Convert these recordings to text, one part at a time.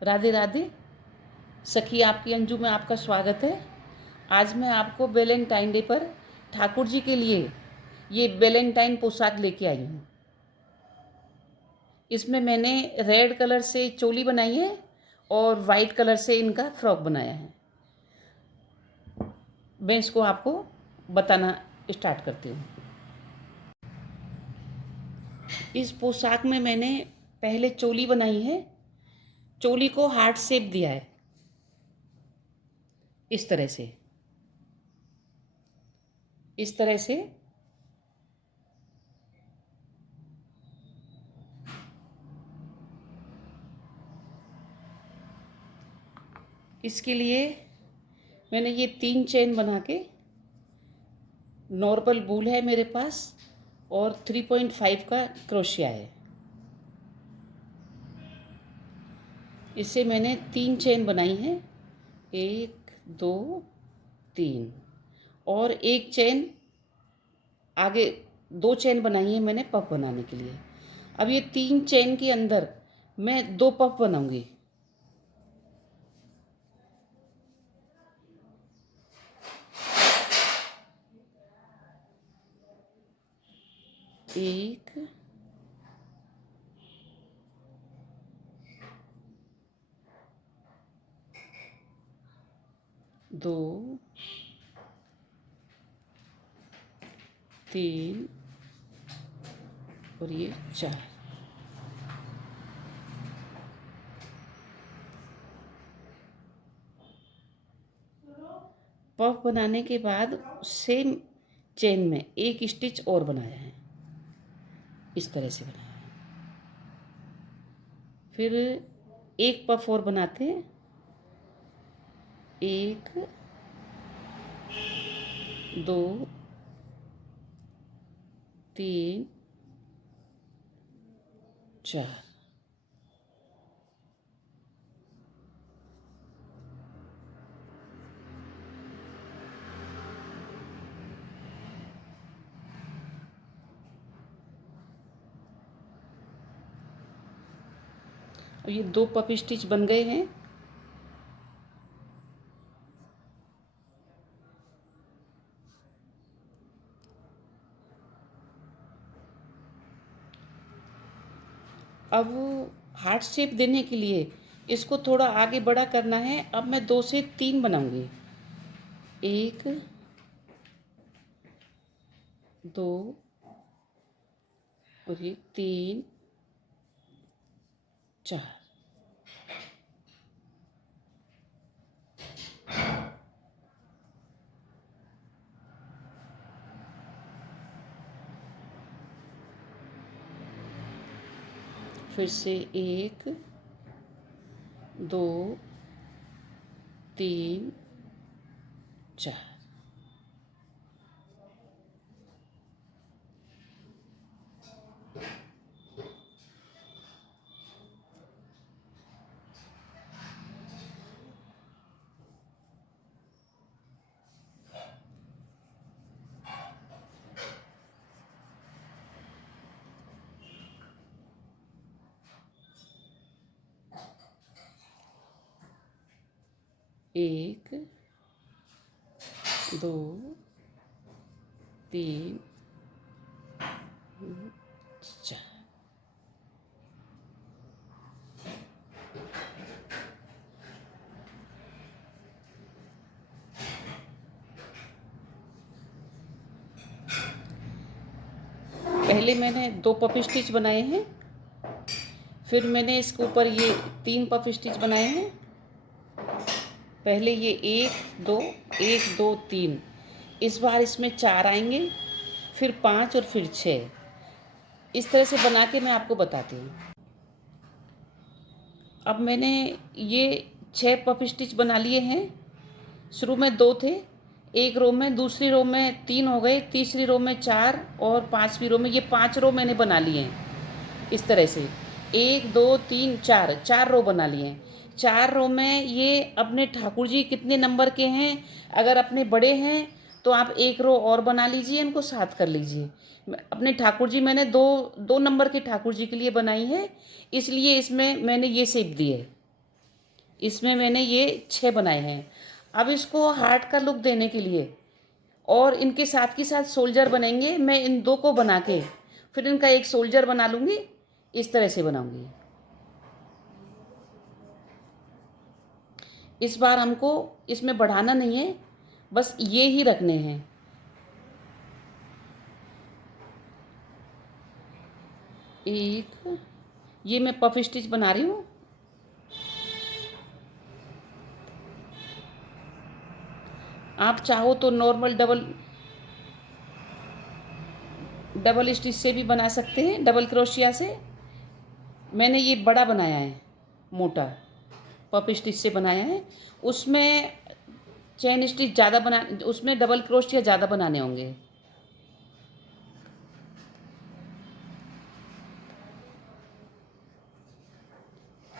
राधे राधे। सखी आपकी अंजू में आपका स्वागत है। आज मैं आपको वैलेंटाइन डे पर ठाकुर जी के लिए ये वैलेंटाइन पोशाक लेके आई हूँ। इसमें मैंने रेड कलर से चोली बनाई है और वाइट कलर से इनका फ्रॉक बनाया है। मैं इसको आपको बताना स्टार्ट करती हूँ। इस पोशाक में मैंने पहले चोली बनाई है। चोली को हार्ट शेप दिया है इस तरह से। इस तरह से इसके लिए मैंने ये 3 चेन बना के, नॉर्मल वूल है मेरे पास और 3.5 का क्रोशिया है। इससे मैंने 3 चेन बनाई है, 1 2 3, और एक चेन आगे, 2 चेन बनाई है मैंने पफ बनाने के लिए। अब ये 3 चेन के अंदर मैं 2 पफ बनाऊंगी। एक, दो, 3 और ये 4। पफ बनाने के बाद सेम चेन में एक स्टिच और बनाया है, इस तरह से बनाया है। फिर एक पफ और बनाते हैं, 1 2 3 4। अब ये 2 पफ स्टिच बन गए हैं। अब हार्ट शेप देने के लिए इसको थोड़ा आगे बड़ा करना है। अब मैं 2 से 3 बनाऊंगी, 1 2 और ये 3 4। फिर से 1 2 3 4। एक, 2 3 4। पहले मैंने 2 पफ स्टिच बनाए हैं, फिर मैंने इसके ऊपर ये 3 पफ स्टिच बनाए हैं। पहले ये 1 2 1 2 3, इस बार इसमें 4 आएंगे, फिर 5 और फिर 6। इस तरह से बना के मैं आपको बताती हूँ। अब मैंने ये 6 पफ स्टिच बना लिए हैं। शुरू में 2 थे, एक रो में, दूसरी रो में 3 हो गए, तीसरी रो में 4 और 5वीं रो में ये 5 रो मैंने बना लिए हैं। इस तरह से 1 2 3 4, 4 रो बना लिए हैं। 4 रो में ये अपने ठाकुर जी कितने नंबर के हैं, अगर अपने बड़े हैं तो आप 1 रो और बना लीजिए, इनको साथ कर लीजिए। अपने ठाकुर जी मैंने 2 नंबर के ठाकुर जी के लिए बनाई है, इसलिए इसमें मैंने ये शेप दी है। इसमें मैंने ये 6 बनाए हैं। अब इसको हार्ट का लुक देने के लिए और इनके साथ के साथ सोल्जर बनेंगे, मैं इन 2 को बना के फिर इनका एक सोल्जर बना लूँगी। इस तरह से बनाऊँगी। इस बार हमको इसमें बढ़ाना नहीं है, बस ये ही रखने हैं। एक ये मैं पफ स्टिच बना रही हूँ। आप चाहो तो नॉर्मल डबल स्टिच से भी बना सकते हैं, डबल क्रोशिया से। मैंने ये बड़ा बनाया है, मोटा पफ स्टिच से बनाया है। उसमें चेन स्टिच ज़्यादा बना, उसमें डबल क्रोशिया ज़्यादा बनाने होंगे।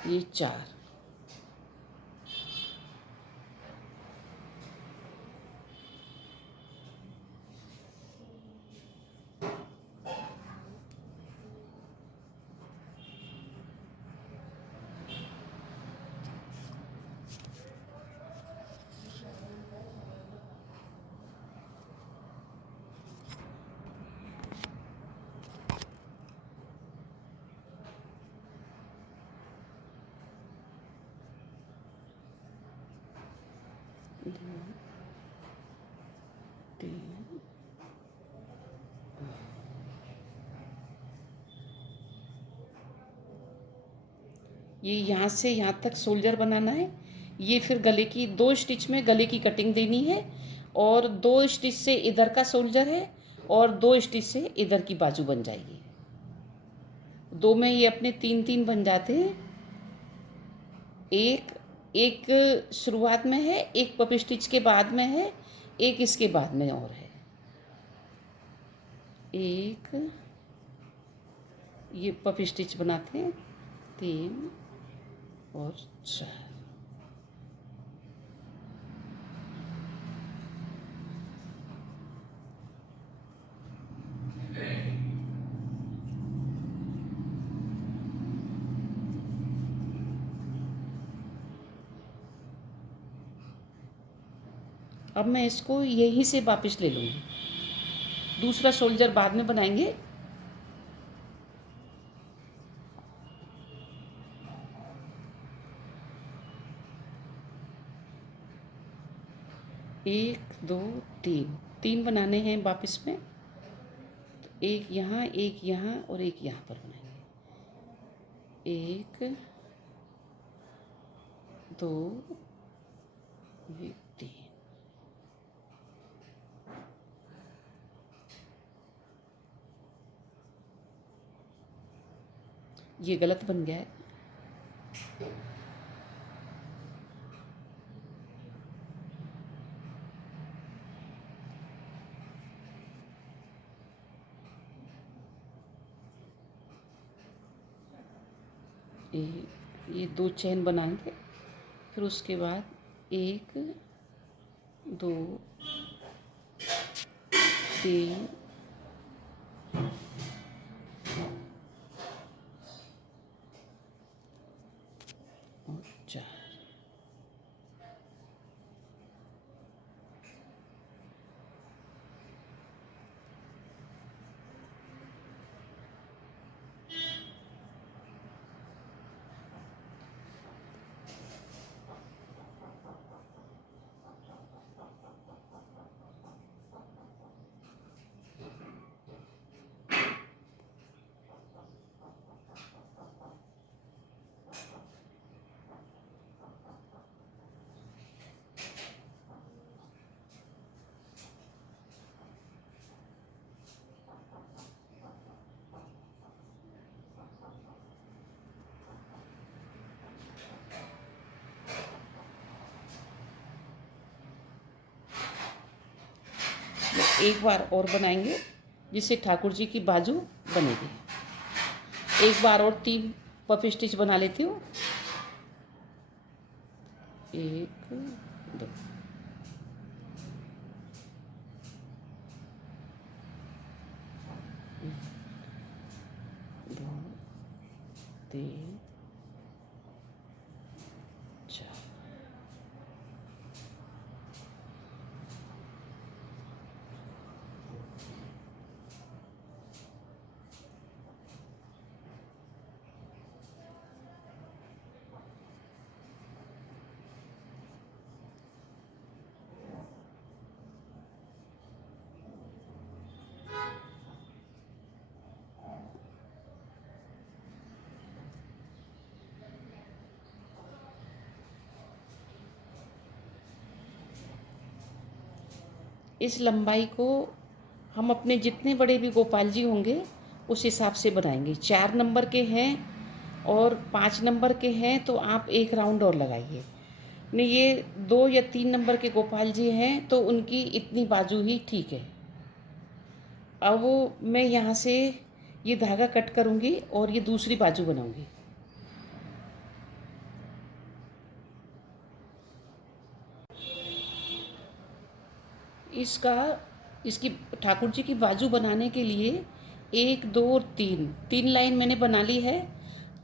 ये 4। ये यहाँ से यहाँ तक शोल्डर बनाना है। ये फिर गले की 2 स्टिच में गले की कटिंग देनी है और 2 स्टिच से इधर का शोल्डर है और 2 स्टिच से इधर की बाजू बन जाएगी। 2 में ये अपने 3-3 बन जाते हैं। एक एक शुरुआत में है, एक पफ स्टिच के बाद में है, एक इसके बाद में और है। एक ये पफ स्टिच बनाते हैं, 3 और 4। अब मैं इसको यहीं से वापस ले लूँगी। दूसरा शोल्डर बाद में बनाएंगे। एक, दो, तीन, 3 बनाने हैं वापस में। तो एक यहाँ और एक यहाँ पर बनाएंगे। 1, 2, 3। ये गलत बन गया है। ये 2 चेन बनाएंगे, फिर उसके बाद 1, 2, 3 और 4। एक बार और बनाएंगे जिससे ठाकुर जी की बाजू बनेगी। एक बार और 3 पफ स्टिच बना लेती हूँ। 1, 2, 2, 3, 4। इस लंबाई को हम अपने जितने बड़े भी गोपाल जी होंगे उस हिसाब से बनाएंगे। 4 नंबर के हैं और 5 नंबर के हैं तो आप एक राउंड और लगाइए। नहीं, ये 2 या 3 नंबर के गोपाल जी हैं तो उनकी इतनी बाजू ही ठीक है। अब मैं यहाँ से ये धागा कट करूँगी और ये दूसरी बाजू बनाऊँगी। इसकी ठाकुर जी की बाजू बनाने के लिए 1 2 और 3 लाइन मैंने बना ली है।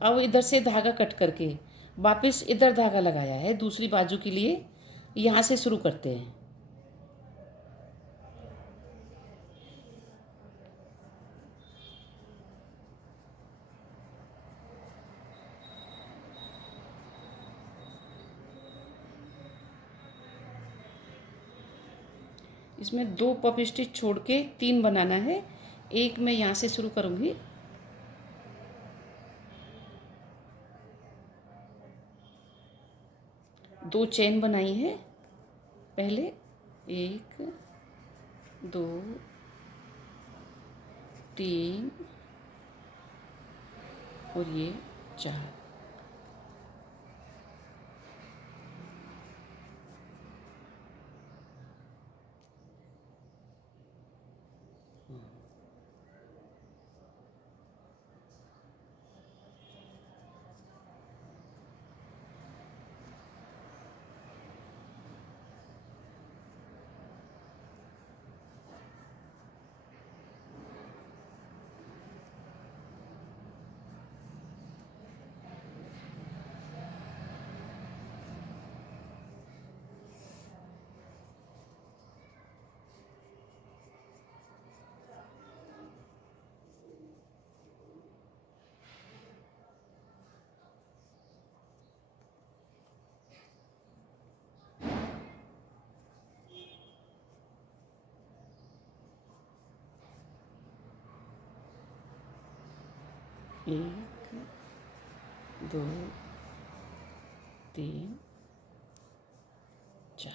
अब इधर से धागा कट करके वापस इधर धागा लगाया है दूसरी बाजू के लिए। यहाँ से शुरू करते हैं। इसमें 2 पफ स्टिच छोड़ के 3 बनाना है। एक मैं यहाँ से शुरू करूँगी। दो चेन बनाई है पहले, 1 2 3 और ये 4। एक 2 3 4।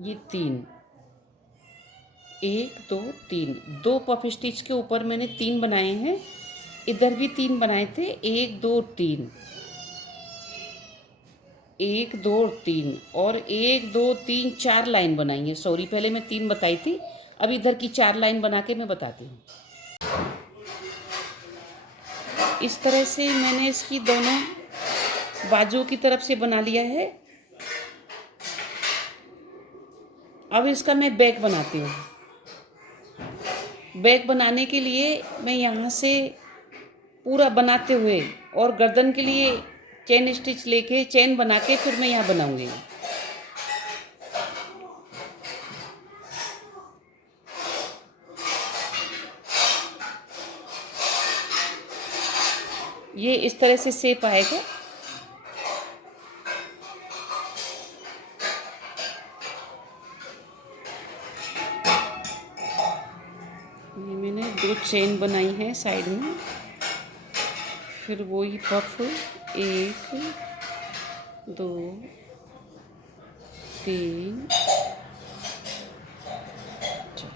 ये 3, 1 2 3, 2 पफ स्टिच के ऊपर मैंने 3 बनाए हैं। इधर भी 3 बनाए थे, 1 2 3, 1 2 3 और 1 2 3 4 लाइन बनाई है। सॉरी, पहले मैं 3 बताई थी, अब इधर की 4 लाइन बना के मैं बताती हूँ। इस तरह से मैंने इसकी दोनों बाजुओं की तरफ से बना लिया है। अब इसका मैं बैक बनाती हूँ। बैक बनाने के लिए मैं यहाँ से पूरा बनाते हुए और गर्दन के लिए चेन स्टिच लेके चेन बना के फिर मैं यहाँ बनाऊँगी। ये इस तरह से शेप आएगा। ये मैंने 2 चेन बनाई है साइड में, फिर वही पफ 1 2 3 4।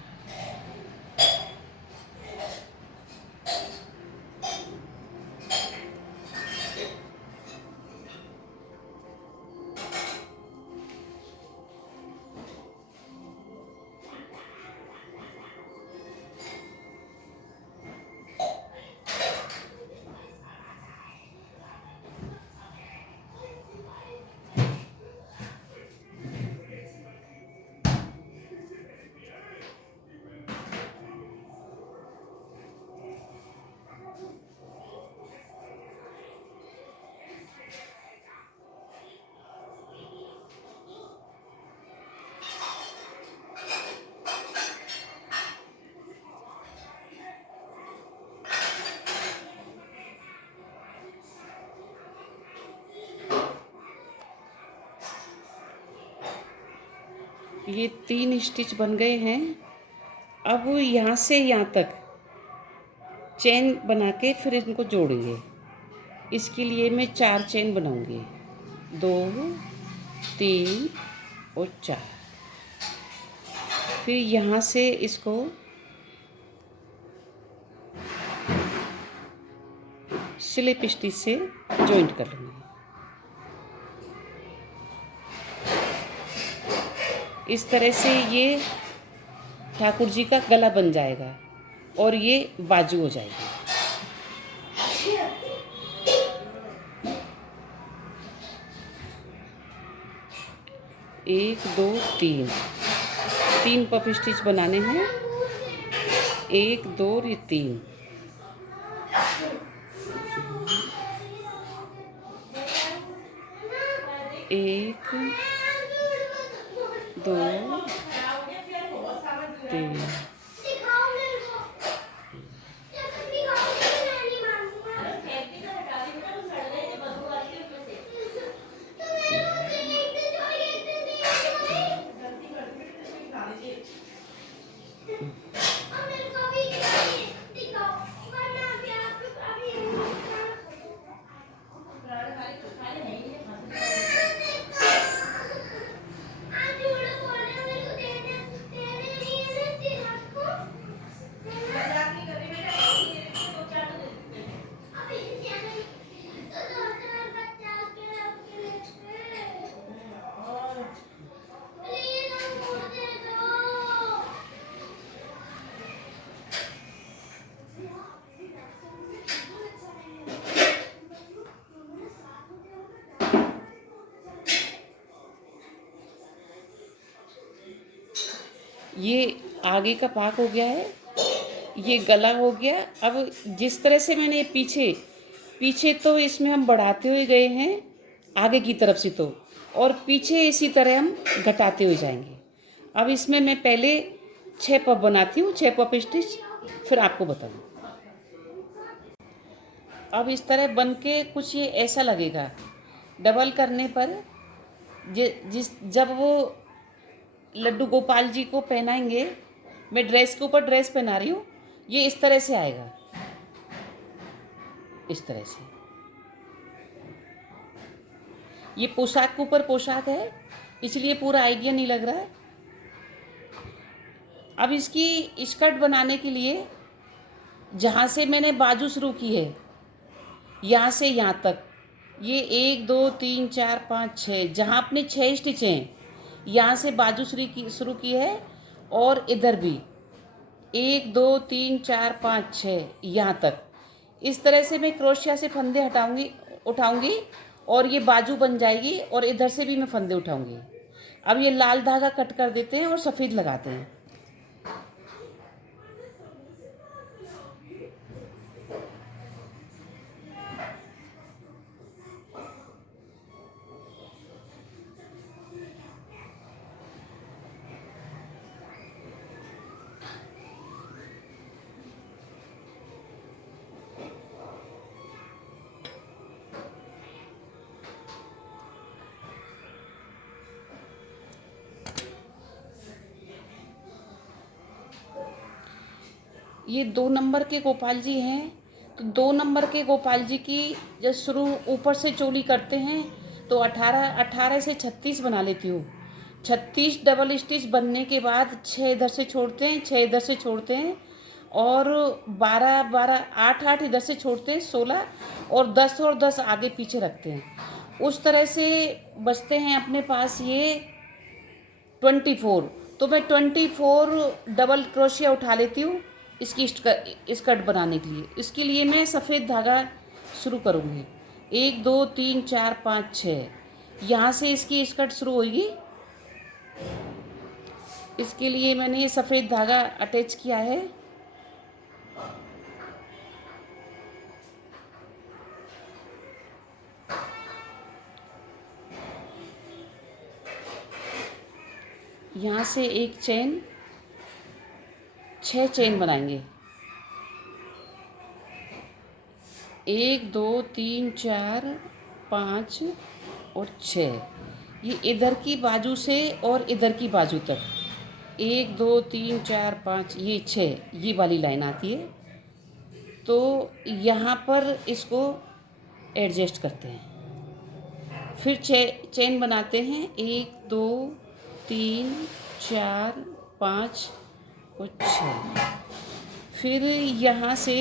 ये 3 स्टिच बन गए हैं। अब यहाँ से यहाँ तक चेन बना के फिर इनको जोड़ेंगे। इसके लिए मैं 4 चेन बनाऊंगी, 2, 3 और 4। फिर यहाँ से इसको स्लिप स्टिच से जॉइंट कर लूँगी। इस तरह से ये ठाकुर जी का गला बन जाएगा और ये बाजू हो जाएगी। एक, दो, तीन पफ स्टिच बनाने हैं। 1, 2 और ये 3। एक, 2, 3। ये आगे का पाक हो गया है, ये गला हो गया। अब जिस तरह से मैंने पीछे तो इसमें हम बढ़ाते हुए गए हैं आगे की तरफ से, तो और पीछे इसी तरह हम घटाते हुए जाएंगे। अब इसमें मैं पहले 6 पफ बनाती हूँ, 6 पफ स्टिच, फिर आपको बताऊँ। अब इस तरह बन के कुछ ये ऐसा लगेगा। डबल करने पर जब वो लड्डू गोपाल जी को पहनाएंगे, मैं ड्रेस के ऊपर ड्रेस पहना रही हूँ, ये इस तरह से आएगा, इस तरह से। ये पोशाक के ऊपर पोशाक है, इसलिए पूरा आइडिया नहीं लग रहा है। अब इसकी स्कर्ट बनाने के लिए जहाँ से मैंने बाजू शुरू की है, यहाँ से यहाँ तक, ये 1, 2, 3, 4, 5, 6, जहाँ अपने 6 स्टिचें हैं, यहाँ से बाजू शुरू की है। और इधर भी 1, 2, 3, 4, 5, 6 यहाँ तक। इस तरह से मैं क्रोशिया से फंदे उठाऊंगी और ये बाजू बन जाएगी, और इधर से भी मैं फंदे उठाऊंगी। अब ये लाल धागा कट कर देते हैं और सफ़ेद लगाते हैं। ये 2 नंबर के गोपाल जी हैं, तो 2 नंबर के गोपाल जी की जब शुरू ऊपर से चोली करते हैं तो 18 से 36 बना लेती हूँ। 36 डबल स्टिच बनने के बाद 6 इधर से छोड़ते हैं, 6 इधर से छोड़ते हैं, और 12 8 इधर से छोड़ते हैं, 16, और 10 और 10 आगे पीछे रखते हैं। उस तरह से बचते हैं अपने पास ये 24। तो मैं 24 डबल क्रोशिया उठा लेती हूँ इसकी स्कर्ट बनाने के लिए। इसके लिए मैं सफ़ेद धागा शुरू करूँगी। 1, 2, 3, 4, 5, 6 यहाँ से इसकी स्कर्ट शुरू होगी। इसके लिए मैंने ये सफ़ेद धागा अटैच किया है। यहाँ से एक चेन, 6 चेन बनाएंगे। 1, 2, 3, 4, 5 और 6। ये इधर की बाजू से और इधर की बाजू तक 1 2 3 4 5 ये 6 ये वाली लाइन आती है। तो यहाँ पर इसको एडजस्ट करते हैं। फिर चेन बनाते हैं 1 2 3 4 5 और 6। फिर यहाँ से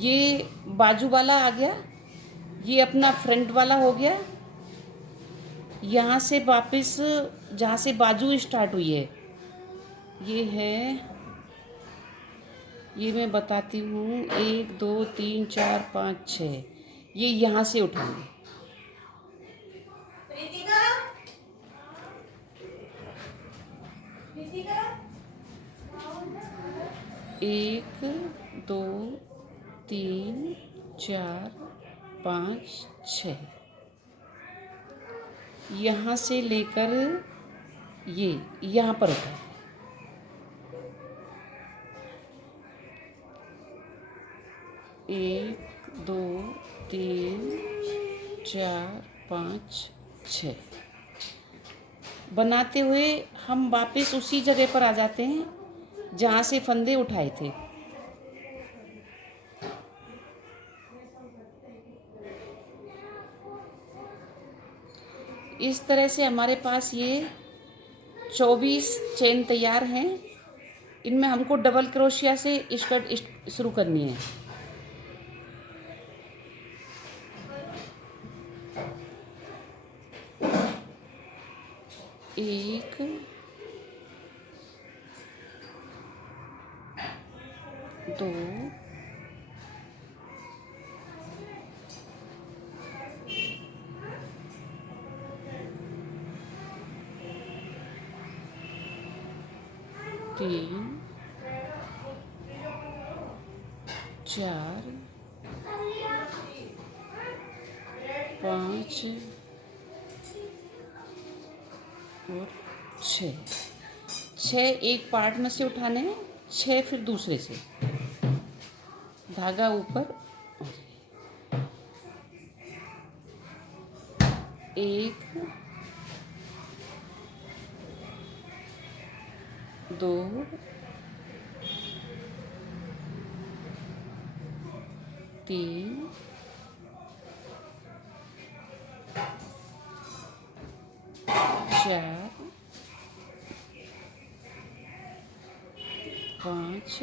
ये बाजू वाला आ गया, ये अपना फ्रंट वाला हो गया। यहाँ से वापस जहाँ से बाजू स्टार्ट हुई है ये है, ये मैं बताती हूँ 1 2 3 4 5 6 ये यहाँ से उठाएंगे। एक दो तीन चार पाँच छः यहाँ से लेकर ये यहाँ पर उठा। एक दो तीन चार पाँच छः बनाते हुए हम वापस उसी जगह पर आ जाते हैं जहाँ से फंदे उठाए थे। इस तरह से हमारे पास ये 24 चेन तैयार हैं। इनमें हमको डबल क्रोशिया से स्कर्ट शुरू करनी है। एक दो तीन चार पाँच और छः एक पार्ट में से उठाने हैं, 6 फिर दूसरे से। धागा ऊपर, एक दो तीन चार पाँच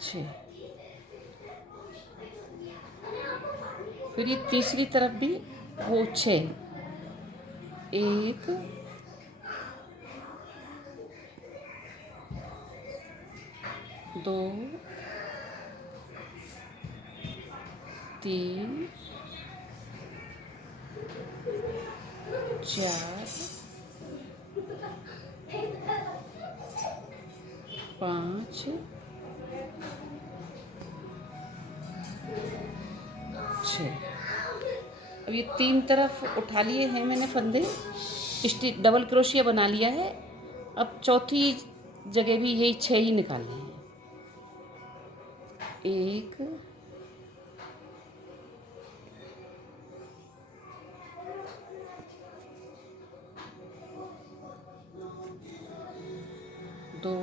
छः। फिर ये तीसरी तरफ भी वो 6 एक दो तीन चार पाँच छः। अब ये 3 तरफ उठा लिए हैं मैंने फंदे, स्टिच डबल क्रोशिया बना लिया है। अब चौथी जगह भी यही 6 ही निकालने हैं। एक दो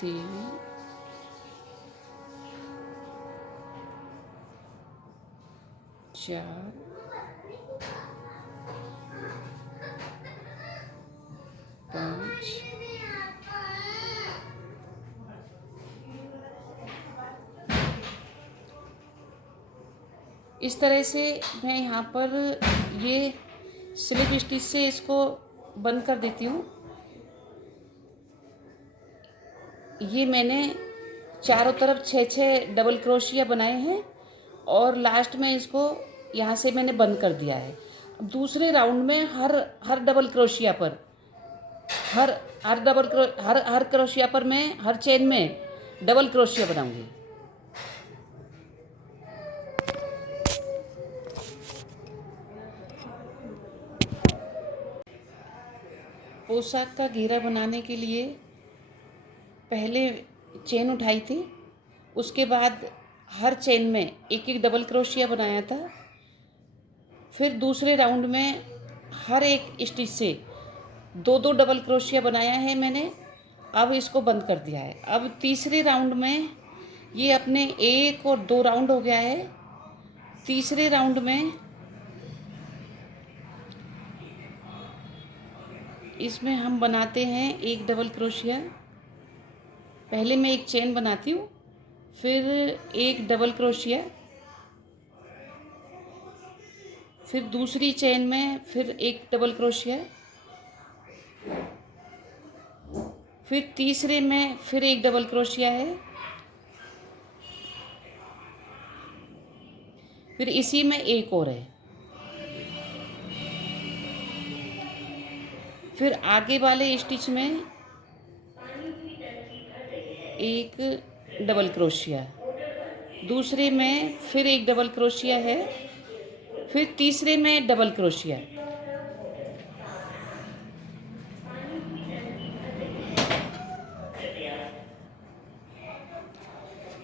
तीन चार पाँच इस तरह से मैं यहाँ पर ये स्लिप स्टिच से इसको बंद कर देती हूँ। ये मैंने चारों तरफ 6 डबल क्रोशिया बनाए हैं और लास्ट में इसको यहाँ से मैंने बंद कर दिया है। अब दूसरे राउंड में हर डबल क्रोशिया पर हर हर क्रोशिया पर मैं हर चेन में डबल क्रोशिया बनाऊंगी। पोशाक का घेरा बनाने के लिए पहले चेन उठाई थी, उसके बाद हर चेन में एक डबल क्रोशिया बनाया था। फिर दूसरे राउंड में हर एक स्टिच से दो डबल क्रोशिया बनाया है मैंने। अब इसको बंद कर दिया है। अब तीसरे राउंड में ये अपने 1 और 2 राउंड हो गया है। तीसरे राउंड में इसमें हम बनाते हैं एक डबल क्रोशिया। पहले मैं एक चेन बनाती हूँ, फिर एक डबल क्रोशिया, फिर दूसरी चेन में फिर एक डबल क्रोशिया, फिर तीसरे में फिर एक डबल क्रोशिया है, फिर इसी में एक और है, फिर आगे वाले स्टिच में एक डबल क्रोशिया, दूसरे में फिर एक डबल क्रोशिया है, फिर तीसरे में डबल क्रोशिया।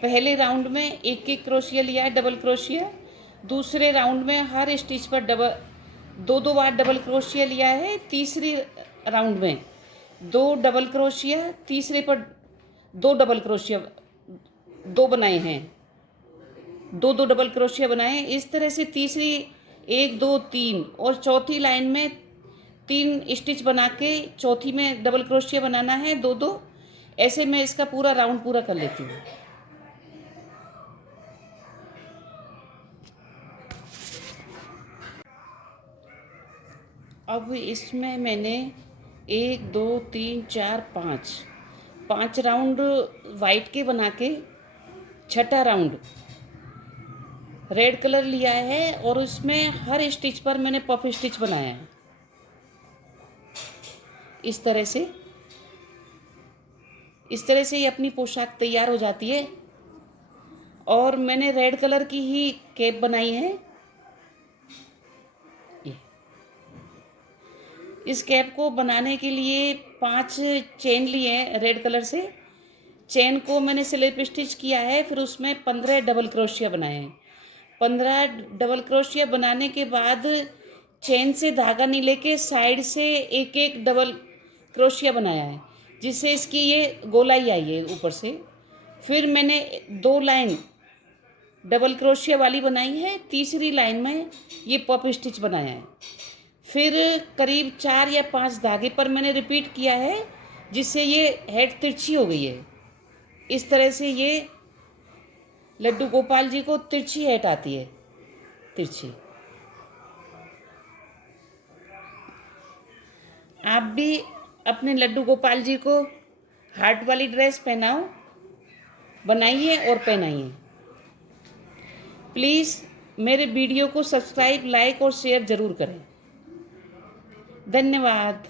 पहले राउंड में एक क्रोशिया लिया है डबल क्रोशिया, दूसरे राउंड में हर स्टिच पर दो बार डबल क्रोशिया लिया है। तीसरे राउंड में 2 डबल क्रोशिया, तीसरे पर 2 डबल क्रोशिया, 2 बनाए हैं, 2 डबल क्रोशिया बनाए हैं। इस तरह से तीसरी 1 2 3 और चौथी लाइन में 3 स्टिच बना के चौथी में डबल क्रोशिया बनाना है 2 ऐसे मैं इसका पूरा राउंड पूरा कर लेती हूँ। अब इसमें मैंने 1 2 3 4 5 राउंड वाइट के बना के छठा राउंड रेड कलर लिया है और उसमें हर स्टिच पर मैंने पफ स्टिच बनाया है। इस तरह से ये अपनी पोशाक तैयार हो जाती है। और मैंने रेड कलर की ही कैप बनाई है। इस कैप को बनाने के लिए 5 चेन लिए हैं रेड कलर से। चेन को मैंने स्लिप स्टिच किया है, फिर उसमें 15 डबल क्रोशिया बनाए हैं। 15 डबल क्रोशिया बनाने के बाद चेन से धागा नहीं लेके साइड से एक डबल क्रोशिया बनाया है, जिससे इसकी ये गोलाई आई है ऊपर से। फिर मैंने 2 लाइन डबल क्रोशिया वाली बनाई है, तीसरी लाइन में ये पफ स्टिच बनाया है। फिर करीब 4 या 5 धागे पर मैंने रिपीट किया है, जिससे ये हेड तिरछी हो गई है। इस तरह से ये लड्डू गोपाल जी को तिरछी हेड आती है, तिरछी। आप भी अपने लड्डू गोपाल जी को हार्ट वाली ड्रेस पहनाओ, बनाइए और पहनाइए। प्लीज़ मेरे वीडियो को सब्सक्राइब, लाइक और शेयर ज़रूर करें। धन्यवाद।